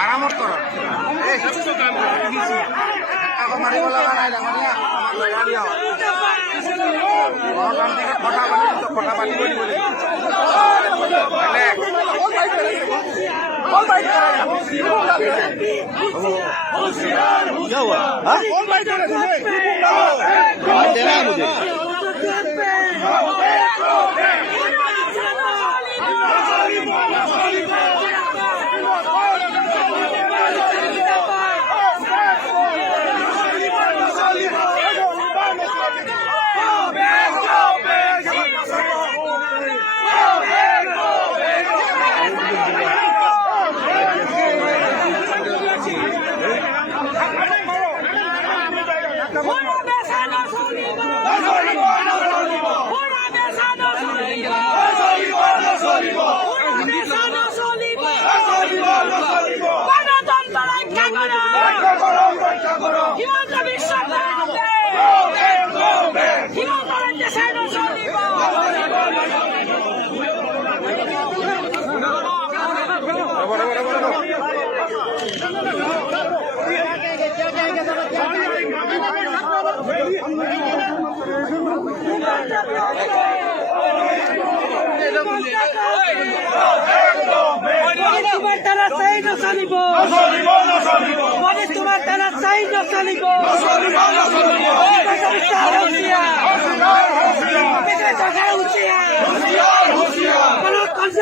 আৰামত কৰ মাৰিব লগা নাই ডাঙৰীয়া আমাক লগা দিয়ক ঘৰৰ কাম থেকে ফটা পাতিব দিব क्या हुआ देना है मुझे তোমার তারা চাই না চলিব তোমার তারা চাই না চলিব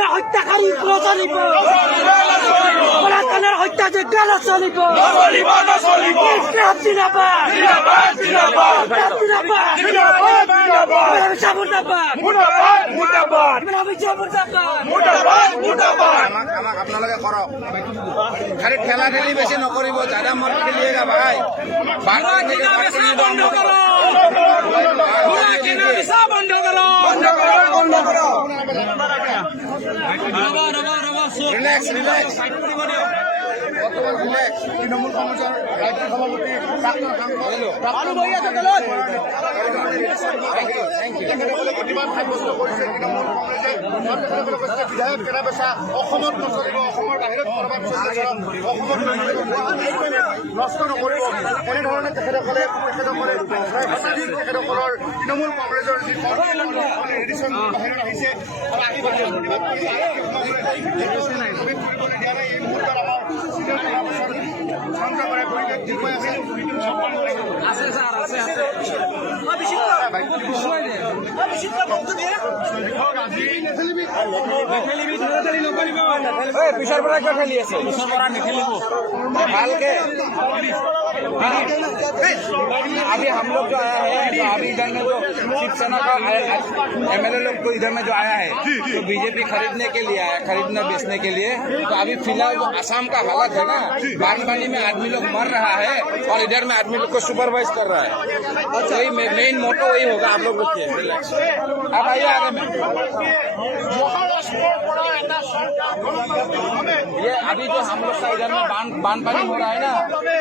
হত্যাকারী চলিব হত্যাযোগ্য চলিব আপোনালোকে কৰক খালি ঠেলা ঠেলি বেছি নকৰিব জাদা মদ খেলিয়েগা ভাই বন্ধ কৰক ৰিল্যাক্স ৰিল্যাক্স বৰ্তমান ৰিল্যাক্স তৃণমূল কংগ্ৰেসেৰ ৰাজ্য সভাপতি প্ৰতিবাদ সাব্যস্ত কৰিছে তৃণমূল কংগ্ৰেছে বিধায়ক কেনে বেচা অসমত নচলিব অসমৰ বাহিৰত কৰবাত অসমত নষ্ট নকৰিব এনেধৰণে তেখেতসকলে তেখেতসকলৰ তৃণমূল কংগ্ৰেছৰ যি এডিশ্যন বাহিৰত আহিছে আৰু আহি বাহিৰত প্ৰতিবাদ কৰি দিয়া নাই এই মুহূৰ্তত আমাৰ সংগ্ৰামেৰে পৰিৱেশ ঠিক হৈ আছে পিছৰ পৰা কিয় খেলি আছে পিছৰ পৰা নেখেলিব ভালকে अभी हम लोग जो आया है तो अभी इधर में जो शिवसेना का एमएलए लोग तो इधर में जो आया है तो बीजेपी खरीदने के लिए आया खरीदने बेचने के लिए तो अभी फिलहाल जो असम का हालत है ना बागबानी में आदमी लोग मर रहा है और इधर में आदमी लोग को सुपरवाइज कर रहा है तो वही मेन मोटो वही होगा आप लोग के अब आइए आगे में ये अभी जो हम लोग का इधर में बांध पानी हो रहा है ना,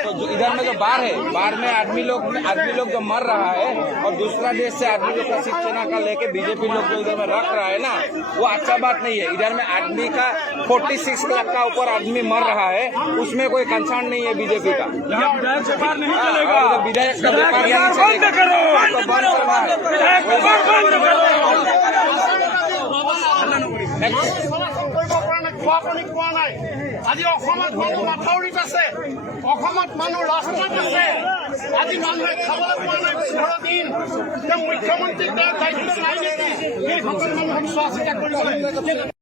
तो इधर में जो बाढ़ है, बाढ़ में आदमी लोग जो मर रहा है और दूसरा देश से आदमी लोग का शिवसेना का लेके बीजेपी लोग जो इधर में रख रहा है ना, वो अच्छा बात नहीं है। इधर में आदमी का 46 लाख का ऊपर आदमी मर रहा है, उसमें कोई कंसर्न नहीं है बीजेपी का। विधायक से बाहर नहीं चलेगा, विधायक का व्यापार नहीं चलेगा, बंद करो, तो बंद करना है। विधायक को बंद करो। আজি অসমত মানুহ মাথাউৰিত আছে, অসমত মানুহ ৰাস্তাত আছে, আজি মানুহে খাবলৈ পোৱা নাই 15 দিন। মুখ্যমন্ত্ৰী তাৰ দায়িত্ব নাই নেকি এই সকলো মানুহক চোৱা চিতা কৰিব লাগে।